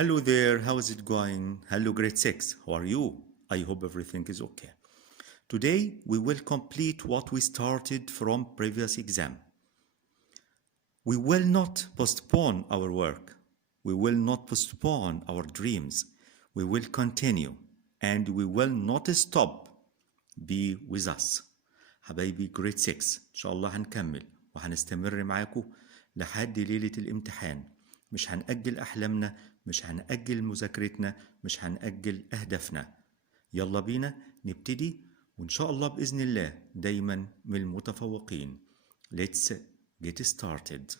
Hello there, how is it going? Hello grade 6, how are you? I hope everything is okay. Today we will complete what we started from previous exam. We will not postpone our work. We will not postpone our dreams. We will continue and we will not stop. Be with us. حبايبي grade 6 إن شاء الله هنكمل وهنستمر معاكم لحد ليلة الامتحان. مش هنأجل أحلامنا، مش هنأجل مذاكرتنا، مش هنأجل أهدافنا. يلا بينا نبتدي وإن شاء الله بإذن الله دايما من المتفوقين. Let's get started.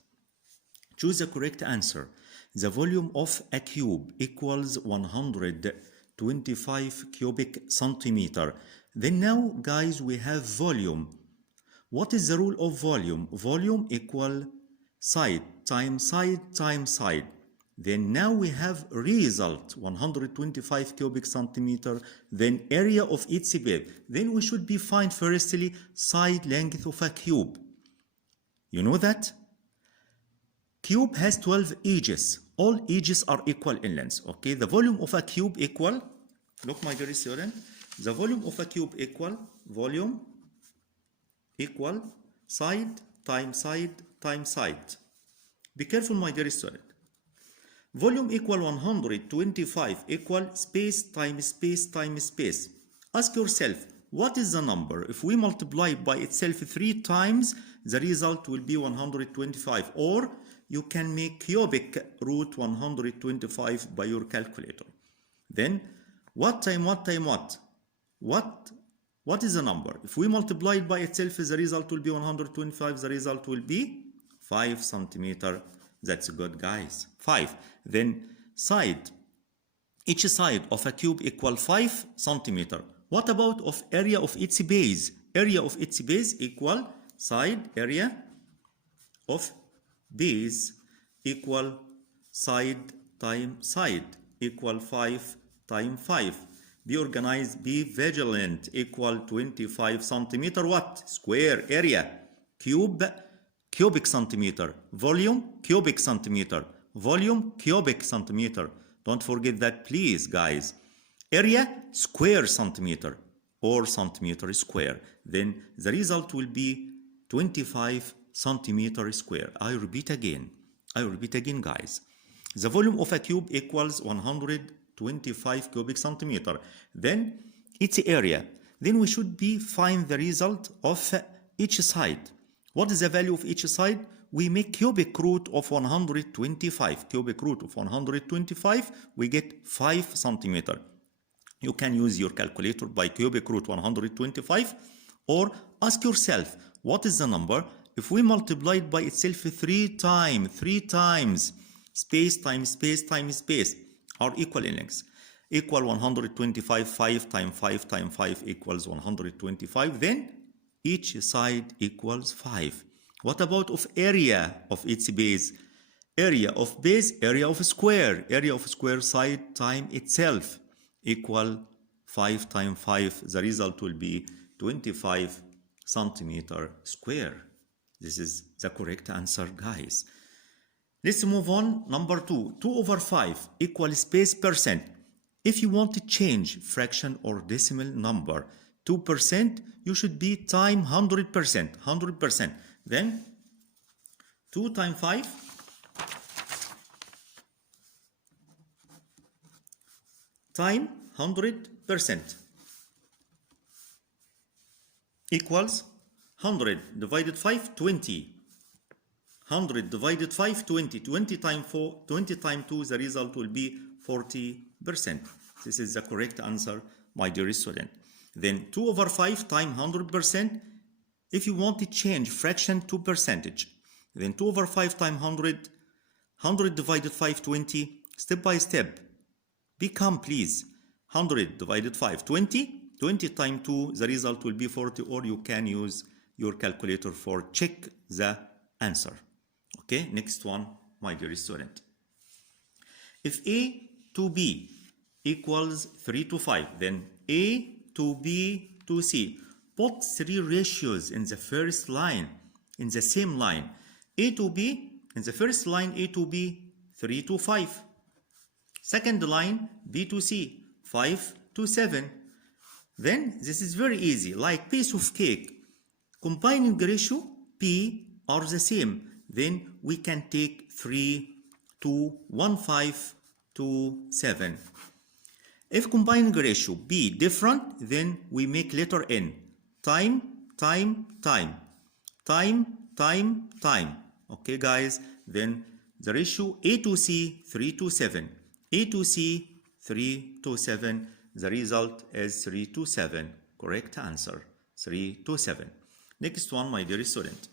Choose the correct answer. The volume of a cube equals 125 cubic centimeter. Then now guys we have volume. What is the rule of volume? Volume equal side times side times side. Then now we have result 125 cubic centimeter, then area of each base. Then we should be find firstly side length of a cube. You know that? Cube has 12 edges. All edges are equal in length. Okay, the volume of a cube equal, look my dear student, the volume of a cube equal volume equal side times side times side. Be careful my dear student. Volume equal 125 equal space times space times space. Ask yourself, what is the number? If we multiply by itself 3 times, the result will be 125. Or you can make cubic root 125 by your calculator. Then, what time what time what? What is the number? If we multiply it by itself, the result will be 125. The result will be 5 centimeter. That's good, guys. 5. Then side. Each side of a cube equal 5 centimeter. What about of area of its base? Area of its base equal side area of base equal side times side equal 5 times 5. Be organized, be vigilant, equal 25 centimeter what? Square area. Cube, cubic centimeter. Volume, cubic centimeter. Volume, cubic centimeter. Don't forget that, please, guys. Area, square centimeter or centimeter square. Then the result will be 25 centimeter square. I repeat again, guys. The volume of a cube equals 125 cubic centimeter. Then its area. Then we should be find the result of each side. What is the value of each side? We make cubic root of 125. Cubic root of 125, we get 5 centimeter. You can use your calculator by cubic root 125 or ask yourself, what is the number? If we multiply it by itself 3 times, space times space times space are equal in length. Equal 125, 5 times 5 times 5 equals 125. Then each side equals 5. What about of area of its base? Area of base, area of square. Area of square side times itself equal 5 times 5. The result will be 25 centimeter square. This is the correct answer, guys. Let's move on. Number 2. 2 over 5 equal space percent. If you want to change fraction or decimal number, 2%, you should be time 100%. 100%. Then 2 times 5 time 100% equals 100 divided 5, 20. 100 divided 5, 20. 20 times 4, 20 times 2, the result will be 40%. This is the correct answer, my dear student. Then 2 over 5 times 100%. If you want to change fraction to percentage, then 2 over 5 times 100, 100 divided 5, 20, step by step. Become, please, 100 divided 5, 20, 20 times 2, the result will be 40, or you can use your calculator for check the answer. Okay, next one, my dear student. If A to B equals 3 to 5, then A to B to C. Put 3 ratios in the first line, in the same line. A to B, in the first line, A to B, 3 to 5. Second line, B to C, 5 to 7. Then this is very easy, like piece of cake. Combining ratio, P are the same. Then we can take 3 to 1, 5 to 7. If combining ratio B different, then we make letter N. Time, time, time. Time, time, time. Okay, guys? Then the ratio A to C, 3 to 7. A to C, 3 to 7. The result is 3 to 7. Correct answer. 3 to 7. Next one, my dear student.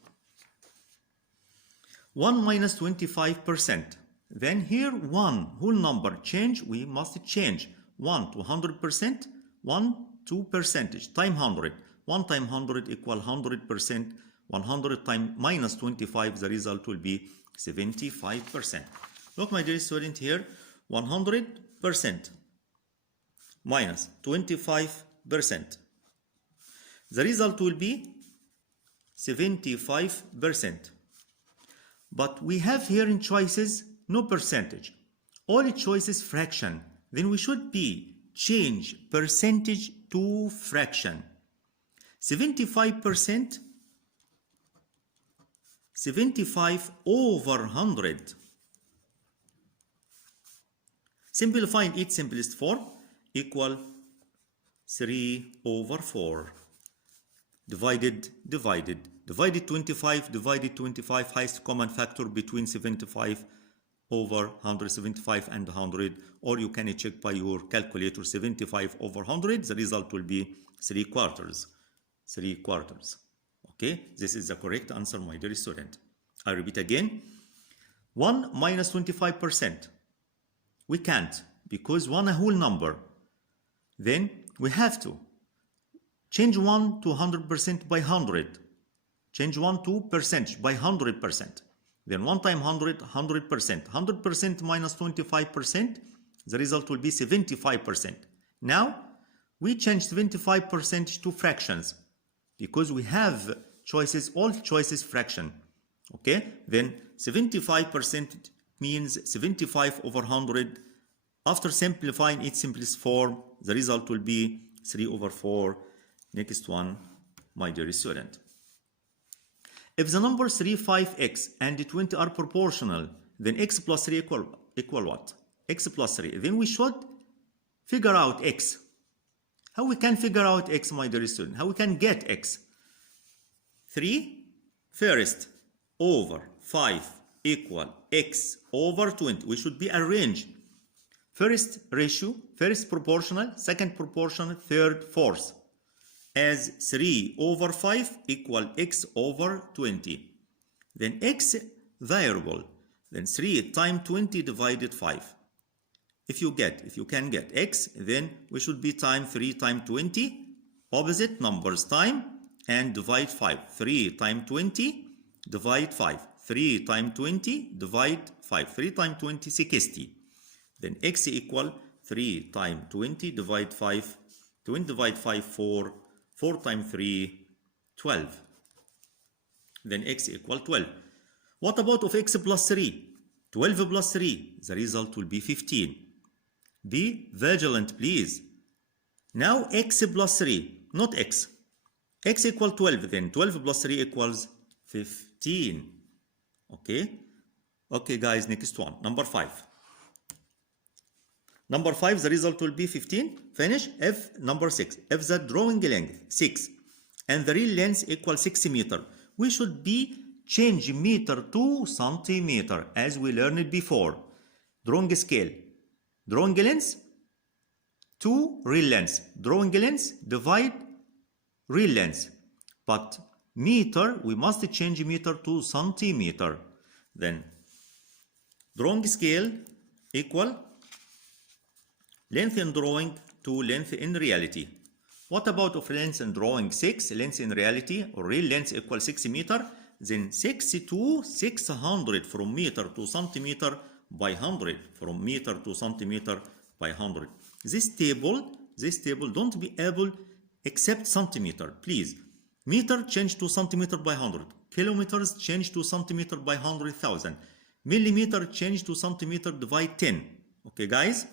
1 minus 25%. Then here 1 whole number change, we must change 1 to 100%, 1 to percentage, time 100. 1 time 100 equal 100%, 100 time minus 25, the result will be 75%. Look, my dear student, here 100% minus 25%. The result will be 75%. But we have here in choices no percentage. All choices fraction. Then we should be change percentage to fraction. 75%, 75 over 100. Simplifying its simplest form equal 3 over 4. Divided 25, divided 25, highest common factor between 75 over 175 and 100, or you can check by your calculator. 75 over 100, the result will be 3 quarters. 3 quarters. Okay, this is the correct answer, my dear student. I repeat again, 1 minus 25%. We can't, because 1 a whole number. Then we have to change 1 to 100% by 100. Change 1 to percentage by 100%. Then 1 time 100, 100%. 100% minus 25%, the result will be 75%. Now, we change 75% to fractions because we have choices, all choices fraction. Okay? Then 75% means 75 over 100. After simplifying its simplest form, the result will be 3 over 4. Next one, my dear student. If the numbers 3, 5x and 20 are proportional, then x plus 3 equal what? X plus 3. Then we should figure out x. How we can figure out x, my dear student? How we can get x? 3 first over 5 equal x over 20. We should be arranged. First ratio, first proportional, second proportional, third fourth. As 3 over 5 equal x over 20. Then x variable. Then 3 times 20 divided 5. If you can get x, then we should be times 3 times 20. Opposite numbers time and divide 5. 3 times 20 divide 5. 3 times 20 divide 5. 3 times 20, 60. Then x equal 3 times 20 divide 5. 20 divide 5, 4. 4 times 3, 12. Then x equal 12. What about of x plus 3? 12 plus 3. The result will be 15. Be vigilant, please. Now x plus 3, not x. X equal 12. Then 12 plus 3 equals 15. Okay? Okay, guys, next one. Number 5. Number 5, the result will be 15. Finish. If number 6, if the drawing length 6 and the real length equals 6 meters, we should be change meter to centimeter as we learned before. Drawing scale. Drawing length to real length. Drawing length divide real length. But meter, we must change meter to centimeter. Then drawing scale equal length in drawing to length in reality. What about of length in drawing 6, length in reality, or real length equals 6 meters? Then 6 to 600 from meter to centimeter by 100. From meter to centimeter by 100. This table don't be able except centimeter, please. Meter change to centimeter by 100. Kilometers change to centimeter by 100,000. Millimeter change to centimeter divide 10. Okay, guys?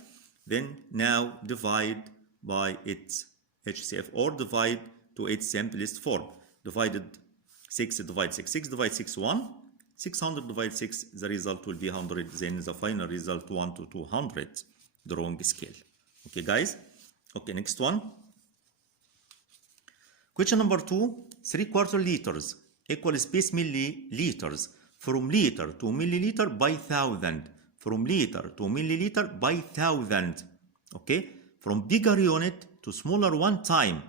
Then now divide by its HCF or divide to its simplest form. Divided 6 divide 6. 6 divide 6, 1. 600 divide 6, the result will be 100. Then the final result 1 to 200. The wrong scale. Okay, guys? Okay, next one. Question number 2. 3/4 liters equal space milliliters. From liter to milliliter by thousand. From liter to milliliter by thousand. Okay? From bigger unit to smaller one time.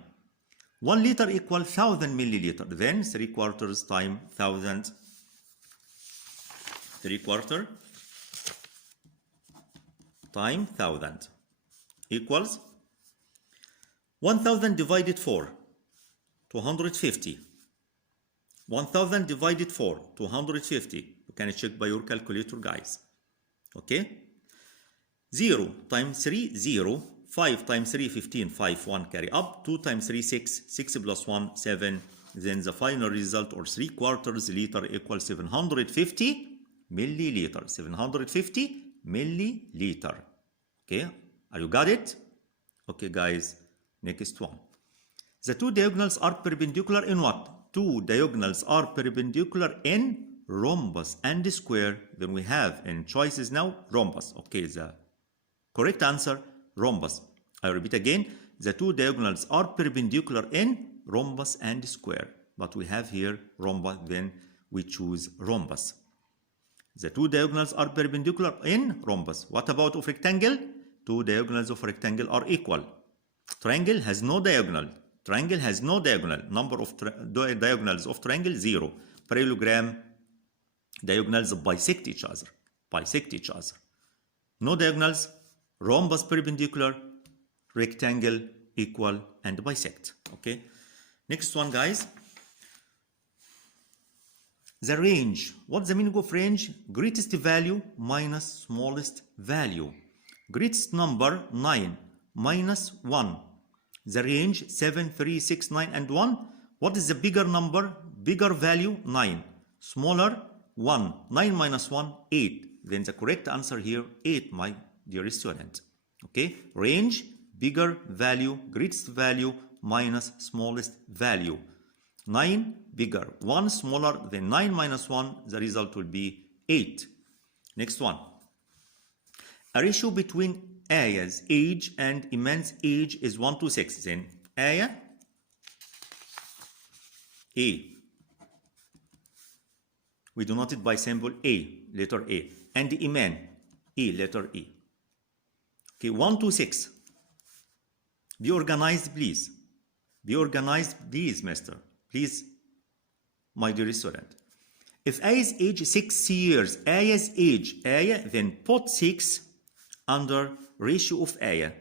1 liter equal 1000 milliliter. Then 3/4 time 1000. 3/4 time 1000 equals 1000 divided 4, 250. 1000 divided 4, 250. You can check by your calculator, guys. Okay? 0 times 3, 0. 5 times 3, 15. 5, 1 carry up. 2 times 3, 6. 6 plus 1, 7. Then the final result, or 3/4 liter, equals 750 milliliter. 750 milliliter. Okay? Are you got it? Okay, guys. Next one. The two diagonals are perpendicular in what? Two diagonals are perpendicular in rhombus and square. Then we have in choices now rhombus. Okay, the correct answer rhombus. I repeat again. The two diagonals are perpendicular in rhombus and square. But we have here rhombus, then we choose rhombus. The two diagonals are perpendicular in rhombus. What about of rectangle? Two diagonals of rectangle are equal. Triangle has no diagonal. Triangle has no diagonal. Number of diagonals of triangle, 0. Parallelogram diagonals bisect each other. Bisect each other. No diagonals. Rhombus perpendicular. Rectangle equal and bisect. Okay. Next one, guys. The range. What's the meaning of range? Greatest value minus smallest value. Greatest number 9 minus 1. The range 7, 3, 6, 9 and 1. What is the bigger number? Bigger value 9. Smaller 1. 9 minus 1, 8. Then the correct answer here 8, my dear student. Okay. Range, bigger value, greatest value minus smallest value. 9 bigger, 1 smaller, then 9 minus 1, the result will be 8. Next one. A ratio between Aya's age and Iman's age is 1 to 6. Then Aya, A. We denote it by symbol A, letter A. And Iman, E, letter E. Okay, 1 to 6. Be organized, please. Be organized, please, mister. Please, my dear student. If Aya's age 6 years, Aya's age, Aya, then put 6 under ratio of Aya.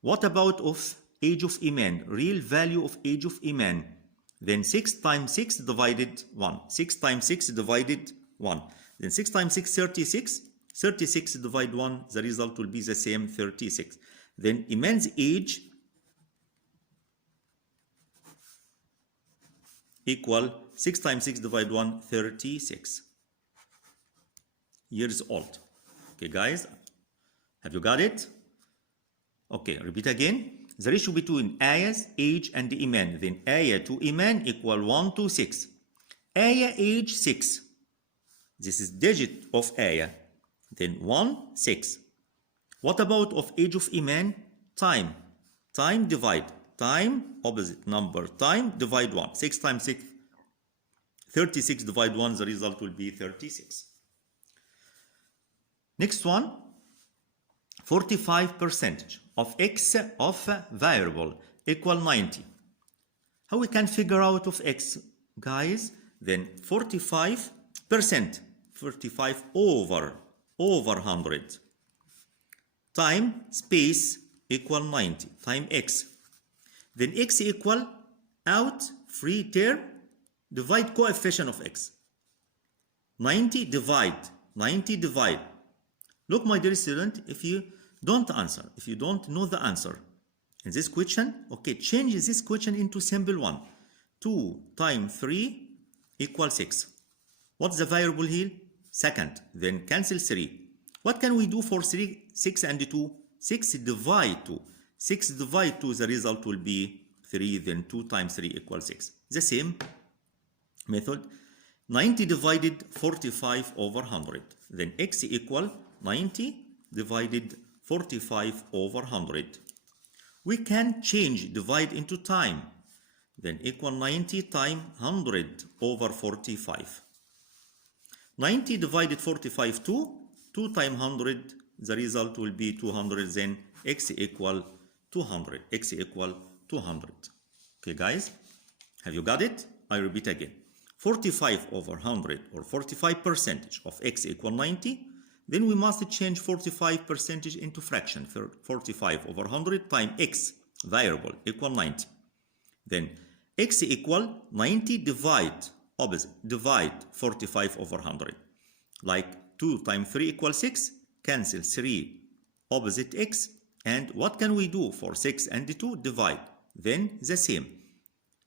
What about of age of Iman? Real value of age of Iman. Then 6 times 6 divided 1. 6 times 6 divided 1. Then 6 times 6, 36. 36 divided 1, the result will be the same, 36. Then Iman's age equal 6 times 6 divided 1, 36 years old. Okay, guys, have you got it? Okay, repeat again. The ratio between Aya's age and Iman. Then Aya to Iman equal 1 to 6. Aya age 6. This is digit of Aya. Then 1, 6. What about of age of Iman? Time. Time divide. Time, opposite number. Time divide 1. 6 times 6, 36 divide 1, the result will be 36. Next one, 45% of x of variable equal 90. How we can figure out of x, guys? Then 45%, 45 over 100. Time, space equal 90. Time x. Then x equal out, free term, divide coefficient of x. 90 divide, 90 divide. Look, my dear student, if you don't answer, if you don't know the answer in this question, okay, change this question into simple one. 2 times 3 equals 6. What's the variable here? Second. Then cancel 3. What can we do for 6 and 2? 6 divide 2. 6 divide 2, the result will be 3, then 2 times 3 equals 6. The same method. 90 divided 45 over 100. Then x equal 90 divided 45 over 100. We can change divide into time. Then equal 90 times 100 over 45. 90 divided 45, 2 times 100, the result will be 200, then x equal 200. X equal 200. Okay, guys, have you got it? I repeat again. 45 over 100, or 45% of x equal 90. Then we must change 45% into fraction. 45 over 100 times x, variable, equal 90. Then x equal 90 divide 45 over 100. Like 2 times 3 equals 6, cancel 3 opposite x. And what can we do for 6 and 2? Divide. Then the same.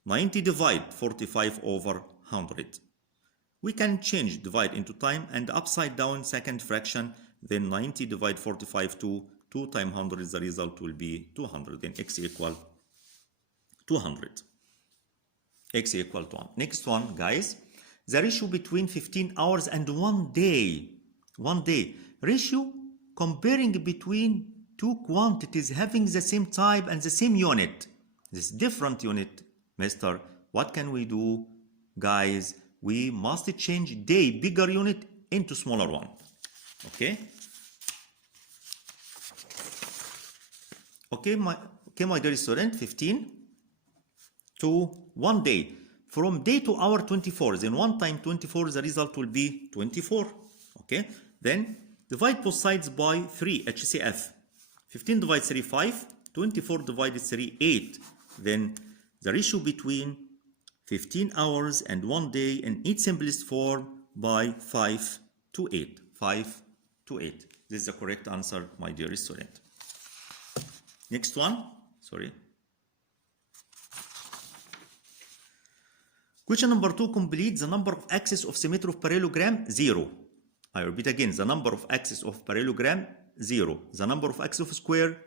90 divide 45 over 100. We can change divide into time and upside down second fraction. Then 90 divide 45, 2 times 100, the result will be 200. Then x equal 200. X equal to 1. Next one, guys. The ratio between 15 hours and 1 day. 1 day. Ratio comparing between two quantities having the same type and the same unit. This different unit, mister. What can we do, guys? We must change day, bigger unit, into smaller one. Okay? Okay, my dear student, 15 to 1 day. From day to hour, 24. Then 1 times 24, the result will be 24. Okay? Then divide both sides by 3, HCF. 15 divided 3, 5. 24 divided 3, 8. Then the ratio between 15 hours and 1 day in its simplest form by 5 to 8. 5 to 8. This is the correct answer, my dear student. Next one. Sorry. Question number 2. Complete the number of axes of symmetry of parallelogram, 0. I repeat again. The number of axes of parallelogram, 0. The number of axes of square,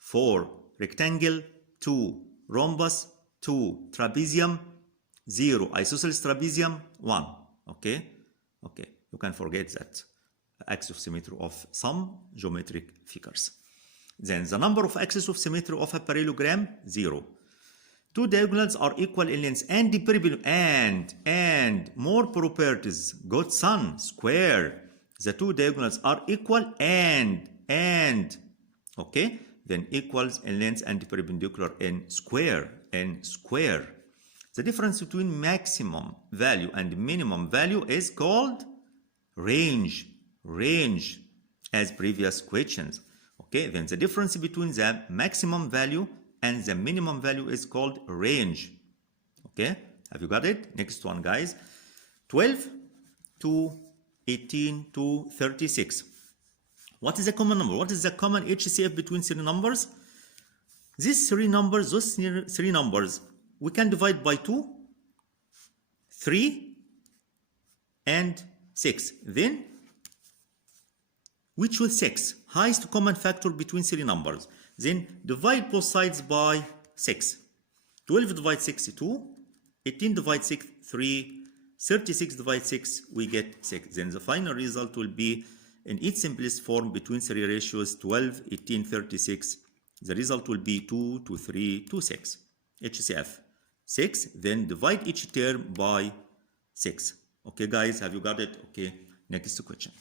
4. Rectangle, 2. Rhombus, 2. Trapezium, 0. Isosceles trapezium, 1. Okay? Okay. You can forget that. Axis of symmetry of some geometric figures. Then the number of axes of symmetry of a parallelogram, 0. Two diagonals are equal in length and perpendicular and more properties. Good son, square. The two diagonals are equal and okay, then equals in length and perpendicular in square. The difference between maximum value and minimum value is called range as previous questions. Okay, then the difference between the maximum value and the minimum value is called range. Okay, have you got it? Next one, guys. 12 to 18 to 36. What is the common number? What is the common HCF between three numbers? These three numbers, we can divide by 2, 3, and 6. Then we choose 6, highest common factor between three numbers. Then divide both sides by 6. 12 divided 6, 2. 18 divided 6, 3. 36 divided 6, we get 6. Then the final result will be in its simplest form between three ratios, 12, 18, 36. The result will be 2 to 3 to 6. HCF 6. Then divide each term by 6. Okay, guys, have you got it? Okay, next question.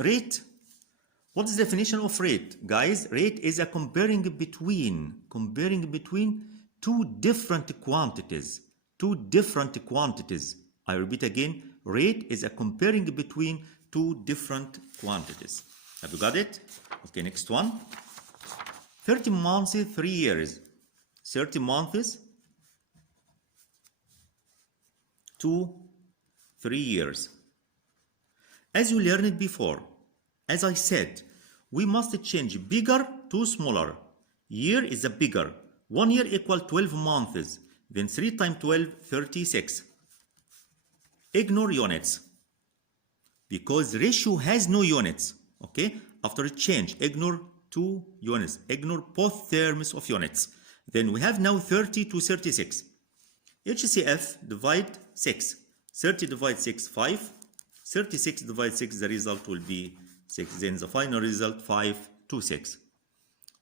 Rate. What is the definition of rate? Guys, rate is a comparing between two different quantities. I repeat again, rate is a comparing between two different quantities. Have you got it? Okay, next one. 30 months, 3 years. 30 months to 3 years. As you learned before, as I said, we must change bigger to smaller. Year is a bigger. 1 year equal 12 months. Then 3 times 12, 36. Ignore units because ratio has no units. Okay, after a change, ignore 2 units. Ignore both terms of units. Then we have now 30 to 36. HCF divide 6. 30 divide 6, 5. 36 divide 6, the result will be 6. Then the final result, 5 to 6.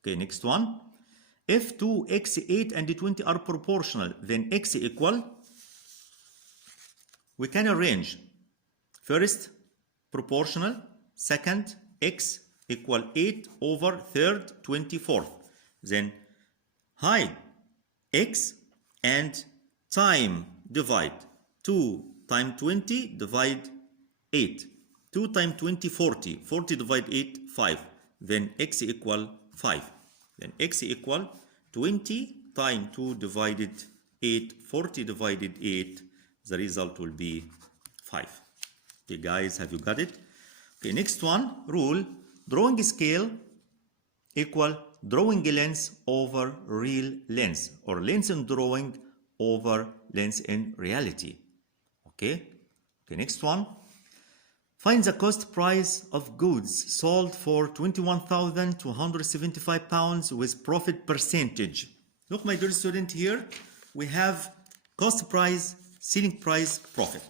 Okay, next one. If 2, x, 8, and 20 are proportional, then x equal, we can arrange first proportional, second x equal 8 over third 24th. Then hide x and time divide. 2 times 20 divide 8. 2 times 20, 40. 40 divide 8, 5. Then x equal 5. Then x equal 20 times 2 divided 8. 40 divided 8. The result will be 5. Okay, guys, have you got it? Okay, next one, rule. Drawing scale equal drawing length over real length, or length in drawing over length in reality. Okay, next one. Find the cost price of goods sold for £21,275 with profit percentage. Look, my dear student, here we have cost price, selling price, profit.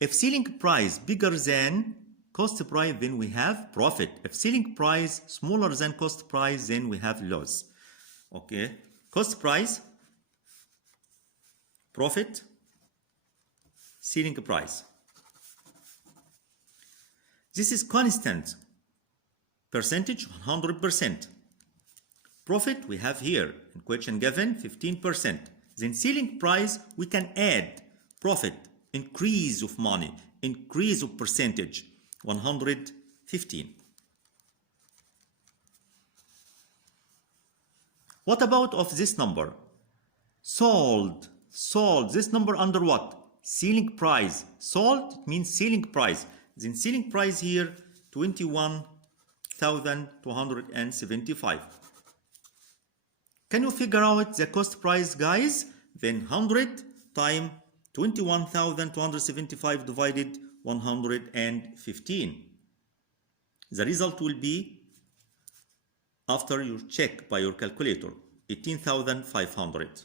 If selling price bigger than cost price, then we have profit. If selling price smaller than cost price, then we have loss. Okay, cost price, profit, selling price. This is constant. Percentage, 100%. Profit, we have here in question given 15%. Then selling price, we can add profit, increase of money, increase of percentage, 115. What about of this number? Sold. This number under what? Selling price. Sold means selling price. Then selling price here 21,275. Can you figure out the cost price, guys? Then 100 times 21,275 divided 115. The result will be, after you check by your calculator, 18,500.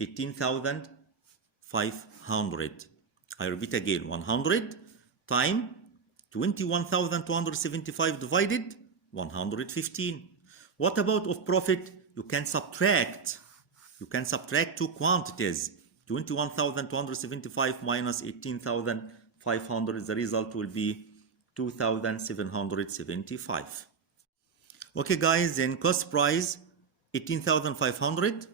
18,500. I repeat again, 100 times 21,275 divided 115. What about of profit? You can subtract two quantities. 21,275 minus 18,500. The result will be 2,775. Okay, guys, then cost price 18,500,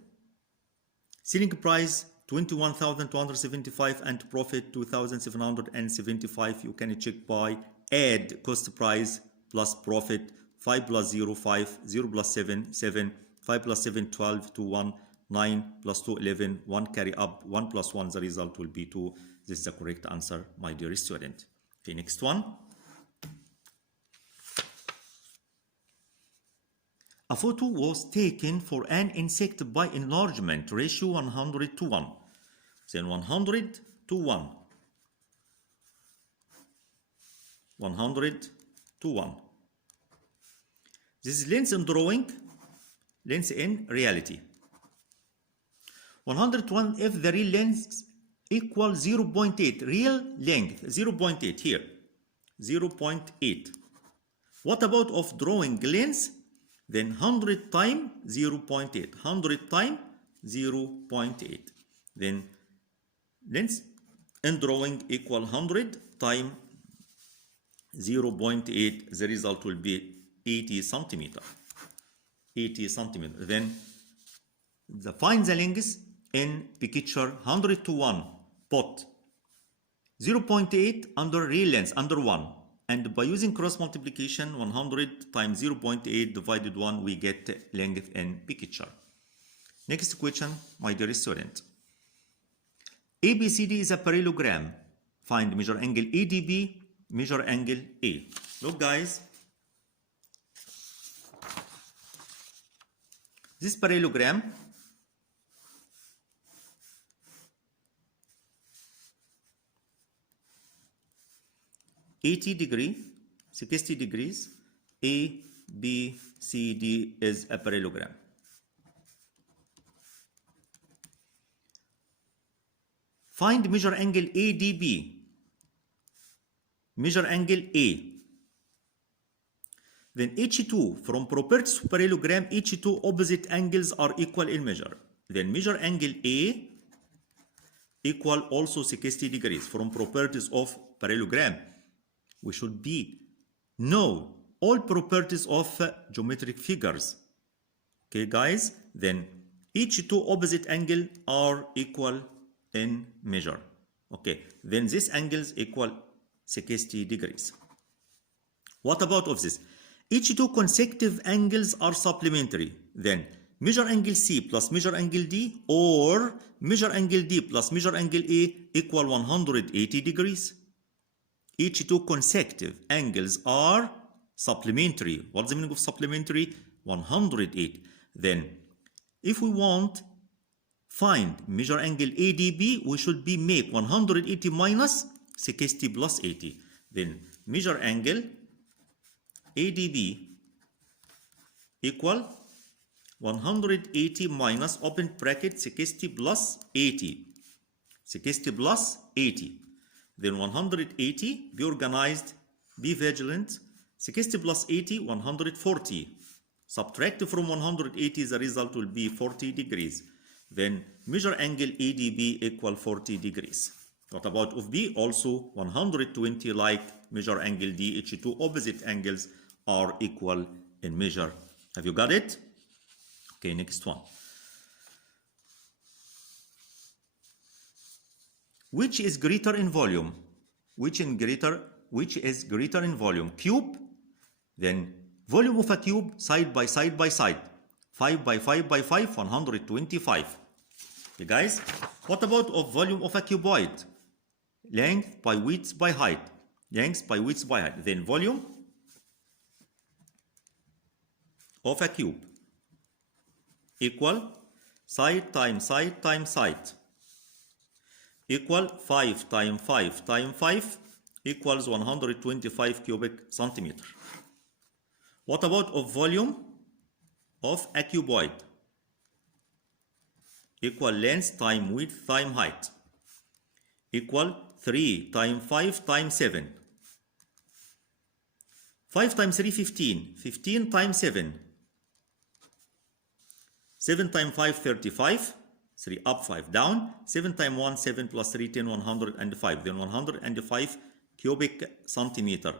selling price 21,275, and profit 2,775. You can check by add cost price plus profit. 5 plus 0, 5, 0 plus 7, 7, 5 plus 7, 12, 2, 1, 9 plus 2, 11, 1 carry up, 1 plus 1, the result will be 2. This is the correct answer, my dear student. Okay, next one. A photo was taken for an insect by enlargement ratio 100 to 1. Then 100 to 1. 100 to 1. This is length in drawing, length in reality. 100 to 1 if the real length equals 0.8. Real length 0.8 here. 0.8. What about of drawing length? Then 100 times 0.8. 100 times 0.8. Then length in drawing equal 100 times 0.8. The result will be 80 centimeter. 80 centimeter. Then find the length in picture 100 to 1. Put 0.8 under real length, under 1. And by using cross multiplication, 100 times 0.8 divided 1, we get length in picture. Next question, my dear student. ABCD is a parallelogram. Find measure angle ADB, measure angle A. Look, guys. This parallelogram 80 degrees, 60 degrees, A, B, C, D is a parallelogram. Find measure angle ADB. Measure angle A. Then H2, from properties of parallelogram, H2 opposite angles are equal in measure. Then measure angle A equal also 60 degrees. From properties of parallelogram, we should know all properties of geometric figures. Okay, guys? Then H2 opposite angle are equal in measure. Okay, then this angles equal 60 degrees. What about of this? H2 consecutive angles are supplementary. Then measure angle C plus measure angle D, or measure angle D plus measure angle A equal 180 degrees. H2 consecutive angles are supplementary. What's the meaning of supplementary? 180. Then if we want find measure angle ADB, we should make 180 minus 60 plus 80. Then measure angle ADB equal 180 minus open bracket 60 plus 80. 60 plus 80. Then 180, be organized, be vigilant. 60 plus 80, 140. Subtract from 180, the result will be 40 degrees. Then measure angle ADB equal 40 degrees. What about of B? Also 120, like measure angle D. H2 opposite angles are equal in measure. Have you got it? Okay, next one. Which is greater in volume? Which is greater in volume? Cube. Then volume of a cube side by side by side. 5 by 5 by 5, 125. Okay, guys. What about of volume of a cuboid? Length by width by height. Length by width by height. Then volume of a cube equal side times side times side equal 5 times 5 times 5 equals 125 cubic centimeter. What about of volume of a cuboid? Equal length times width times height equal 3 times 5 times 7. 5 times 3, 15. 15 times 7. 7 times 5, 35. 3 up, 5 down. 7 times 1, 7 plus 3, 10, 105. Then 105 cubic centimeter.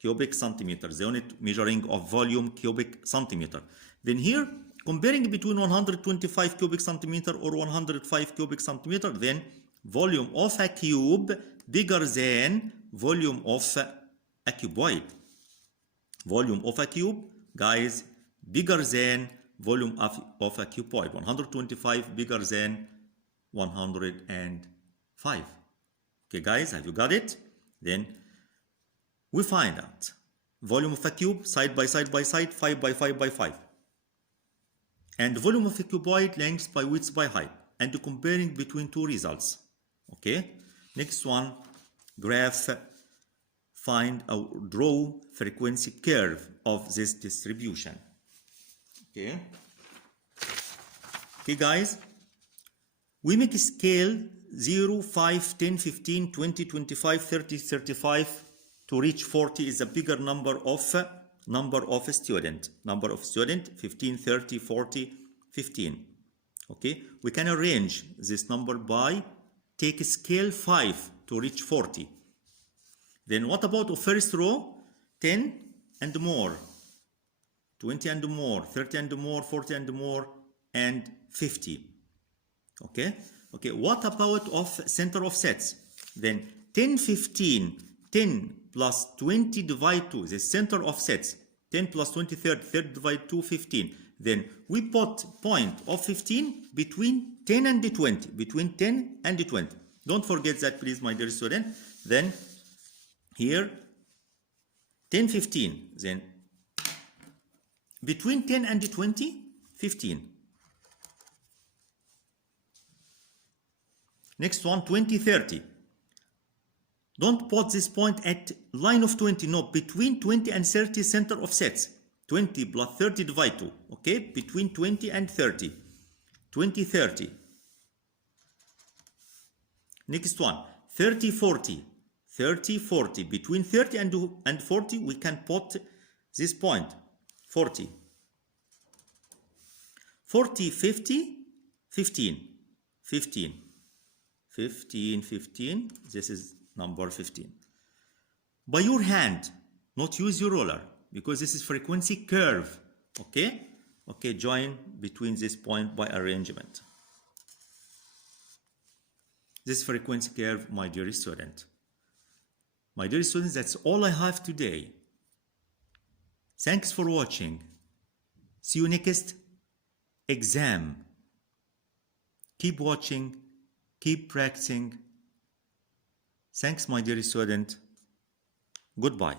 Cubic centimeter. The unit measuring of volume, cubic centimeter. Then here, comparing between 125 cubic centimeter or 105 cubic centimeter, then volume of a cube bigger than volume of a cuboid. Volume of a cube, guys, bigger than volume of a cuboid. 125 bigger than 105. Okay, guys, have you got it? Then we find out volume of a cube side by side by side, 5 by 5 by 5. And volume of a cuboid length by width by height. And comparing between two results. Okay, next one, graph, find or draw frequency curve of this distribution. Okay, guys, we make a scale 0, 5, 10, 15, 20, 25, 30, 35 to reach 40 is a bigger number of student. Number of student 15, 30, 40, 15. Okay, we can arrange this number by take scale 5 to reach 40. Then what about the first row? 10 and more, 20 and more, 30 and more, 40 and more, and 50. Okay, what about of center of sets? Then 10, 15, 10 plus 20 divide 2, the center of sets. 10 plus 20, 30 divide 2, 15. Then we put point of 15 between 10 and 20. Between 10 and 20. Don't forget that, please, my dear student. Then here 10, 15. Then between 10 and 20, 15. Next one, 20, 30. Don't put this point at line of 20. No, between 20 and 30 center of sets. 20 plus 30 divide 2. Okay, between 20 and 30. 20, 30. Next one, 30, 40. 30, 40. Between 30 and 40, we can put this point, 40. 40, 50, 15. 15. 15, 15. This is number 15. By your hand, not use your ruler, because this is frequency curve. Okay? Okay, join between this point by arrangement. This frequency curve, my dear student. My dear students, that's all I have today. Thanks for watching. See you next exam. Keep watching, keep practicing. Thanks, my dear student. Goodbye.